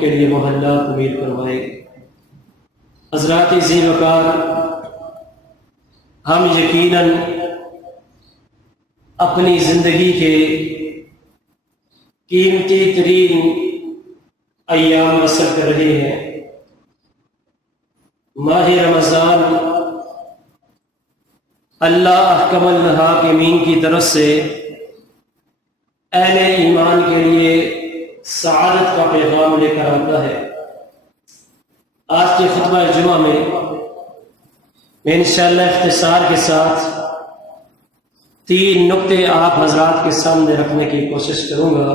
کے لیے محلہ طویل فرمائے۔ حضرات ذی وقار، ہم یقیناً اپنی زندگی کے قیمتی ترین ایام بسر کر رہے ہیں۔ ماہ رمضان اللہ احکم الحاکمین کی طرف سے اہل ایمان کے لیے سعادت کا پیغام لے کر آتا ہے۔ آج کے خطبہ جمعہ میں انشاءاللہ اختصار کے ساتھ 3 نکتے آپ حضرات کے سامنے رکھنے کی کوشش کروں گا۔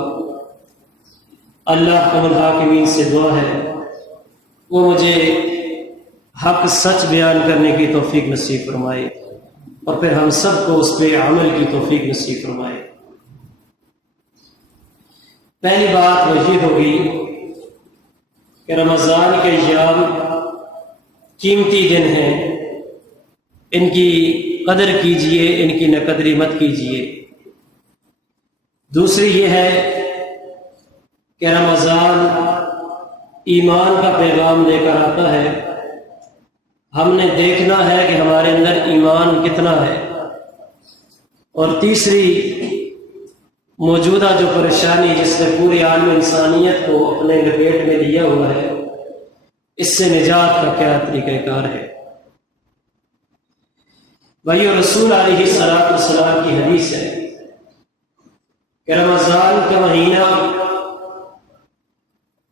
اللہ احکم الحاکمین سے دعا ہے وہ مجھے حق سچ بیان کرنے کی توفیق نصیب فرمائے اور پھر ہم سب کو اس پہ عمل کی توفیق نصیب فرمائے۔ پہلی بات وہ یہ ہوگی کہ رمضان کے ایام قیمتی دن ہیں، ان کی قدر کیجئے، ان کی ناقدری مت کیجئے۔ دوسری یہ ہے کہ رمضان ایمان کا پیغام لے کر آتا ہے۔ ہم نے دیکھنا ہے کہ ہمارے اندر ایمان کتنا ہے۔ اور تیسری موجودہ جو پریشانی جس نے پوری عالم انسانیت کو اپنے لپیٹ میں لیا ہوا ہے، اس سے نجات کا کیا طریقہ کار ہے۔ وہی رسول علیہ السلام کی حدیث ہے کہ رمضان کا مہینہ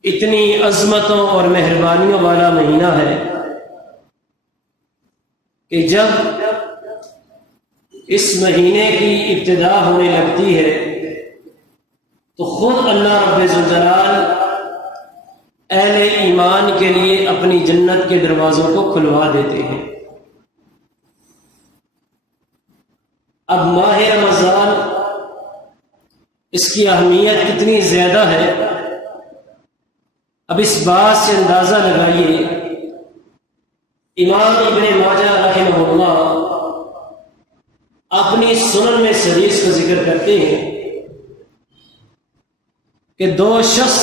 اتنی عظمتوں اور مہربانیوں والا مہینہ ہے کہ جب اس مہینے کی ابتدا ہونے لگتی ہے تو خود اللہ رب الجلال اہل ایمان کے لیے اپنی جنت کے دروازوں کو کھلوا دیتے ہیں۔ اب ماہ رمضان، اس کی اہمیت کتنی زیادہ ہے، اب اس بات سے اندازہ لگائیے۔ امام ابن ماجہ رحمہ اللہ اپنی سنن میں حدیث کا ذکر کرتے ہیں کہ 2 شخص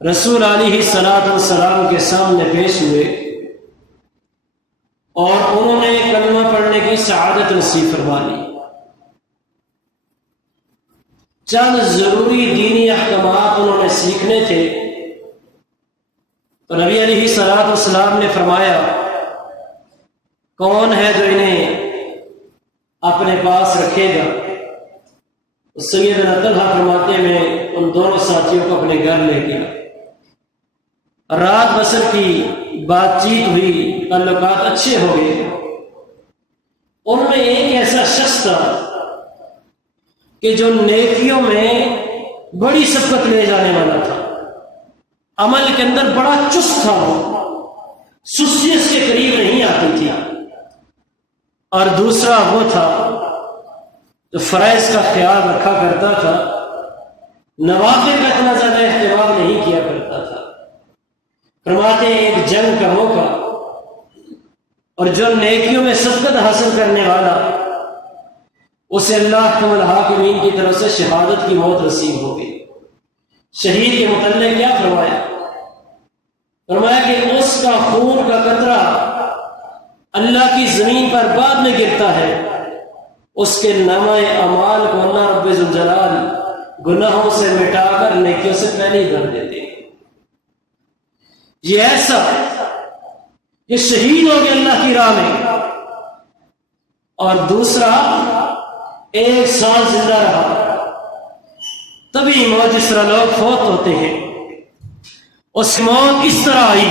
رسول علیہ السلام کے سامنے پیش ہوئے اور انہوں نے کلمہ پڑھنے کی سعادت نصیب فرما لی۔ چند ضروری دینی احکامات انہوں نے سیکھنے تھے تو نبی علیہ السلام نے فرمایا کون ہے جو انہیں اپنے پاس رکھے گا؟ سیدنا طلحہ فرماتے میں ان دونوں ساتھیوں کو اپنے گھر لے گیا۔ رات بسر کی بات چیت ہوئی، تعلقات اچھے ہو گئے۔ ان میں ایک ایسا شخص تھا کہ جو نیکیوں میں بڑی سبقت لے جانے والا تھا، عمل کے اندر بڑا چست تھا، سستی اس کے قریب نہیں آتی تھی۔ اور دوسرا وہ تھا جو فرائض کا خیال رکھا کرتا تھا، نوافل کا اتنا زیادہ اہتمام نہیں کیا کرتا تھا۔ فرماتے ہیں ایک جنگ کا موقع اور جو نیکیوں میں سبقت حاصل کرنے والا، اسے اللہ احکم الحاکمین کی طرف سے شہادت کی موت نصیب ہو گئی۔ شہید کے متعلق کیا فرمایا؟ فرمایا کہ اس کا خون کا قطرہ اللہ کی زمین پر بعد میں گرتا ہے، اس کے نامہ اعمال کو اللہ رب الجلال گناہوں سے مٹا کر نیکیوں سے پہلے ہی بھر دیتے ہیں۔ یہ ایسا یہ شہید ہو گیا اللہ کی راہ میں، اور دوسرا 1 سال زندہ رہا۔ تبھی موت، جس طرح لوگ فوت ہوتے ہیں، اس موت اس طرح آئی،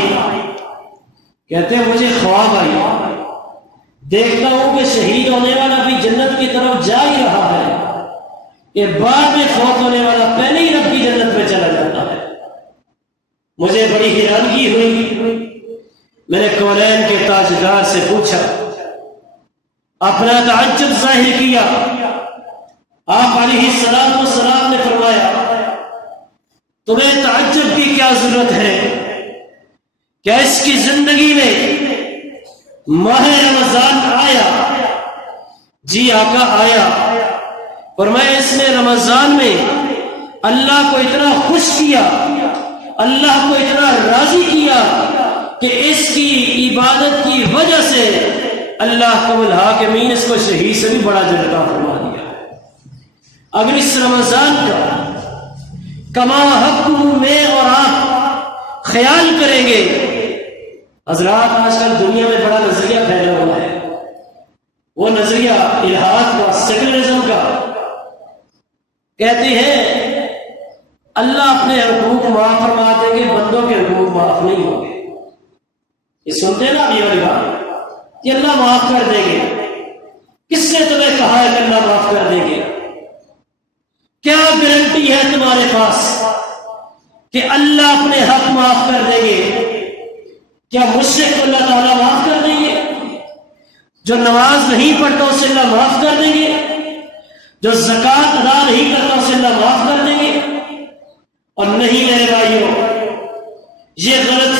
کہتے ہیں مجھے خواب آئی، دیکھتا ہوں کہ شہید ہونے والا بھی جنت کی طرف جا ہی رہا ہے، کہ بعد میں فوت ہونے والا پہلے ہی رب کی جنت میں چلا جاتا ہے۔ مجھے بڑی حیرانگی ہوئی۔ میں نے کونین کے تاجدار سے پوچھا، اپنا تعجب ظاہر کیا۔ آپ علیہ السلام نے فرمایا تمہیں تعجب کی کیا ضرورت ہے؟ کیا اس کی زندگی میں ماہ رمضان آیا؟ جی آقا آیا۔ فرمایا اس نے رمضان میں اللہ کو اتنا خوش کیا، اللہ کو اتنا راضی کیا کہ اس کی عبادت کی وجہ سے اللہ کو الحاکمین اس کو شہید سے بھی بڑا جلوہ فرما دیا۔ اگر اس رمضان کا کما حق میں اور آپ خیال کریں گے، حضرات آج کل دنیا میں بڑا نظریہ پھیلا ہوا ہے، وہ نظریہ الحاد کا، سیکولرزم کا، کہتے ہیں اللہ اپنے حقوق معاف فرما دیں گے، بندوں کے حقوق معاف نہیں ہوں گے۔ یہ سنتے ہیں نا اب یہ والی بات کہ اللہ معاف کر دیں گے؟ کس سے تمہیں کہا ہے کہ اللہ معاف کر دیں گے؟ کیا گارنٹی ہے تمہارے پاس کہ اللہ اپنے حق معاف کر دیں گے؟ کیا مشرک کو اللہ تعالیٰ معاف کر دیں گے؟ جو نماز نہیں پڑھتا اسے اللہ معاف کر دیں گے؟ جو زکوٰۃ ادا نہیں کرتا اسے اللہ معاف کر دیں گے؟ اور نہیں میرے بھائیوں، یہ غلط